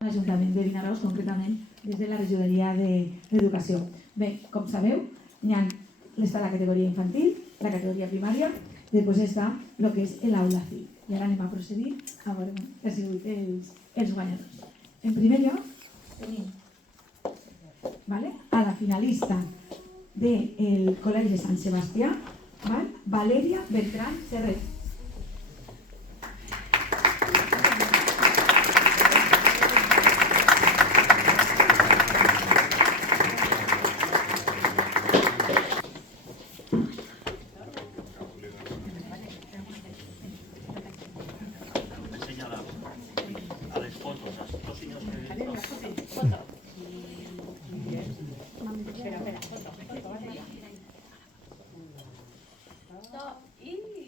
l'Ajuntament de Vinaròs, concretament des de la regidoria d'Educació. Bé, com sabeu, està la categoria infantil, la categoria primària, després està el que és l'aula CIL. I ara anem a procedir a veure què han sigut els guanyadors. En primer lloc, tenim a la finalista del Col·legi de Sant Sebastià, Valèria Beltrán Serret.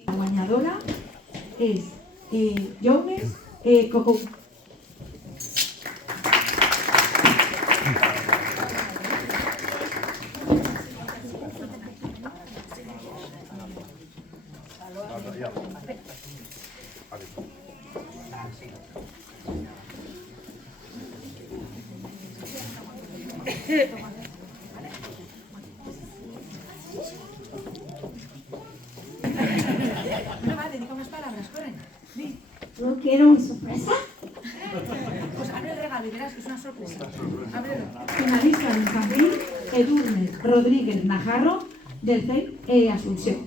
La guanyadora és Jaumes Cocou. ¿No quiero una sorpresa? Pues abre el regalo y verás que es una sorpresa. Ábrelo. Finalista infantil, Edurne Rodríguez Najarro, del CEI Asunción.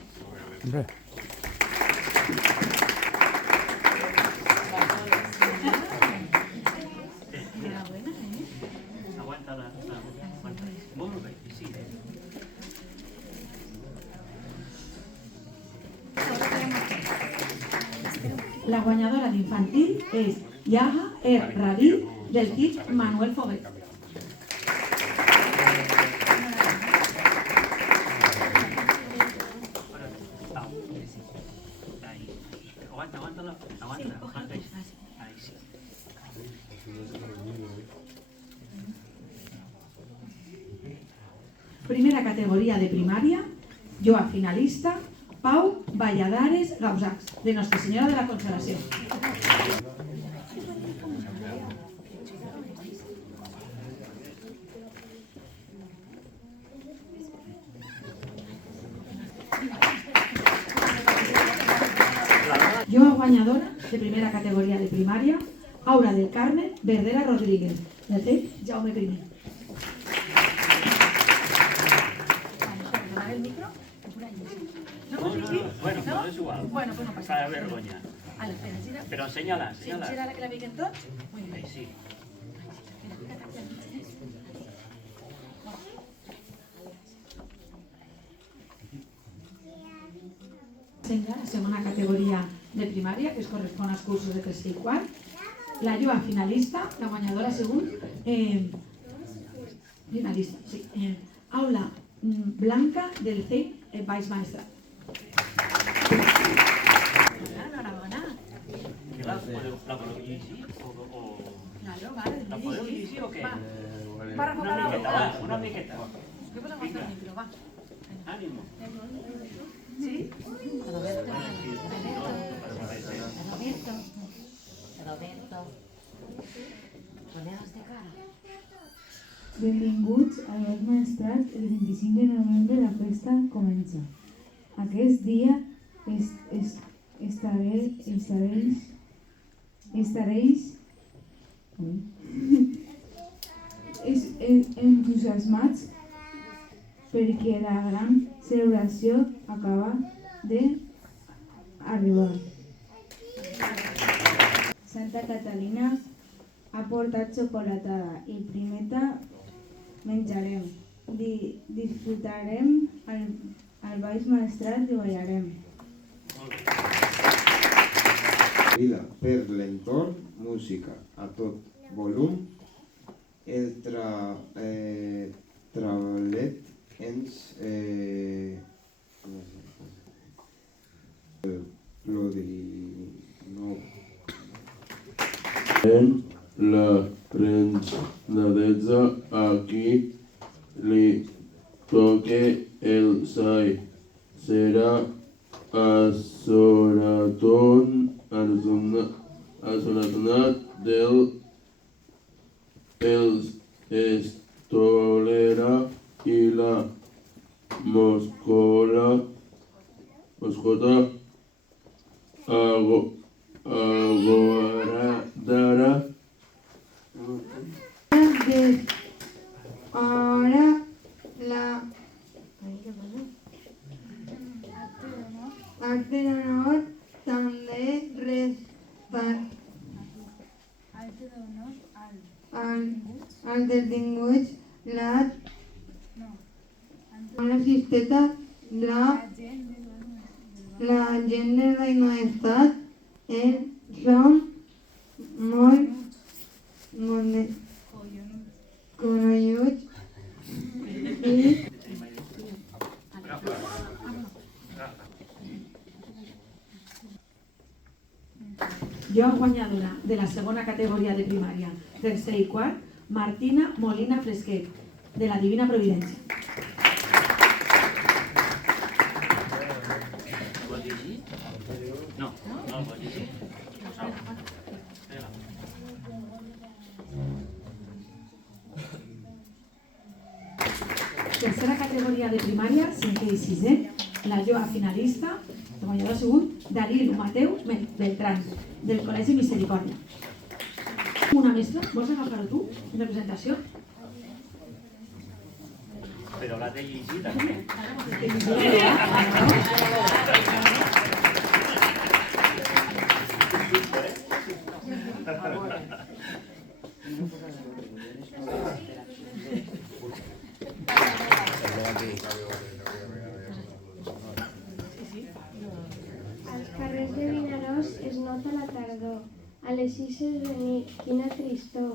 La guanyadora d'infantil és Yaha Radí, del CIT Manuel Foguet. Primera categoria de primària, jo a finalista, Pau Valladares Gausacs, de Nostra Senyora de la Consolació. Jo a guanyadora de primera categoria de primària, Aura del Carmen Verdera Rodríguez, del CEI Jaume I. ¿El micro? Bueno, no es igual. Bueno, pues no pasa nada. Vergonya. Pero enséñala, enséñala. ¿Será la que la veuen tots? Muy bien. Ahí sí. La segona categoria de primària, que es correspon als cursos de tercer i quart. La jo a finalista, la guanyadora ha sigut finalista, sí. Aula Blanca del CEI Baix Maestrat. Enhorabona. ¿La podeu llegir? ¿La podeu llegir o què? Una miqueta. Jo poso el micro, va. Ànimo. ¿Sí? Roberto, poneos de cara. Benvinguts al Baix Maestrat. El 25 de novembre la festa comença. Aquest dia estaréis entusiasmats perquè la gran celebració acaba d'arribar. Santa Catalina ha portat xocolatada i primeta menjarem. Disfrutarem al Baix Maestrat i ballarem. Vida per l'entorn, música a tot volum, el traulet ens En l'aprenentatge a qui li toque el sai serà assoratonat del els estolera i la moscota aguardarà Ahora la acte d'honor també als detinguts la cisteta la gent de la Majestat són molt coneguts i Jo, guanyadora de la segona categoria de primària, tercer i quart, Martina Molina Fresquet, de la Divina Providència. Ho has llegit? No, no ho has llegit. Tercera categoria de primària, cinquè i sisè, la Joa finalista, el guanyador ha sigut Dalil Mateu Beltrán, del Col·legi Misericòrdia. Una mestra, vols agafar-ho tu, en representació? Però l'has de llegir també. Als carrers de Vinaròs es nota la tardor. A les 6 és venir, quina tristor.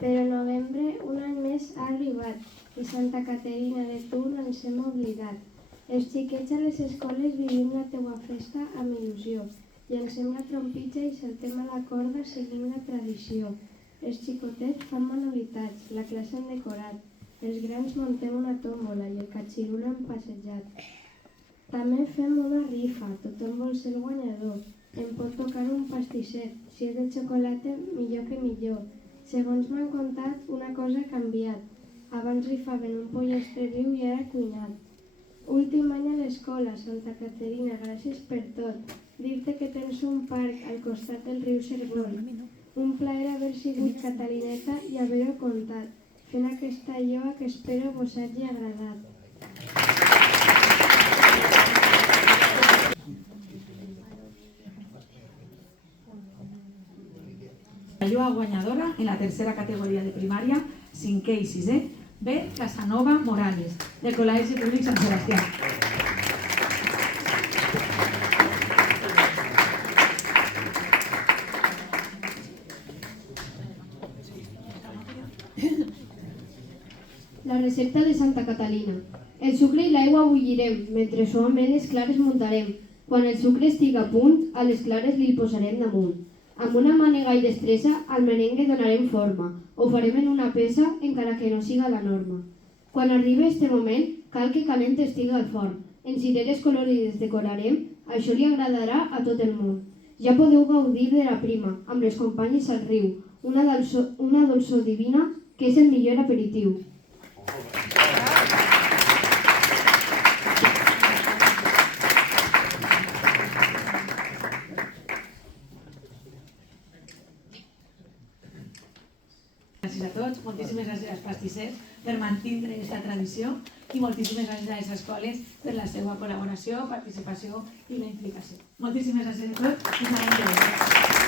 Però novembre un any més ha arribat i Santa Caterina de tu no ens hem oblidat. Els xiquets a les escoles vivim la teua festa amb il·lusió. Llancem la trompitxa i saltem a la corda seguint la tradició. Els xicotets fan manualitats, la classe han decorat. Els grans muntem una tòmbola i el catxirul han passejat. També fem una rifa, tothom vol ser el guanyador. Em pot tocar un pastisset, si és de xocolata millor que millor. Segons m'han contat, una cosa ha canviat. Abans rifaven un pollastre viu i ara cuinat. Últim any a l'escola, Santa Caterina, gràcies per tot. Dir-te que tens un parc al costat del riu Sergol. Un plaer haver sigut Catalineta i haver-ho contat, fent aquesta lloa que espero vos hagi agradat. La Joa guanyadora en la tercera categoria de primària, cinquè i sisè, ve Casanova Morales, del Col·legi Públic Sant Sebastià. La recepta de Santa Catalina. El sucre i l'aigua bullirem, mentre suaument les clares muntarem. Quan el sucre estigui a punt, a les clares li posarem damunt. Amb una mànega i destresa al merengue donarem forma. Ho farem en una peça encara que no siga la norma. Quan arribi este moment, cal que calent estigui al forn. En cireres colorides decorarem, això li agradarà a tot el món. Ja podeu gaudir de la prima, amb les companyes al riu, una dolçor divina que és el millor aperitiu. Gràcies a tots, moltíssimes gràcies als pastissers per mantindre aquesta tradició i moltíssimes gràcies a les escoles per la seva col·laboració, participació i la implicació. Moltíssimes gràcies a tots i fins l'any que ve.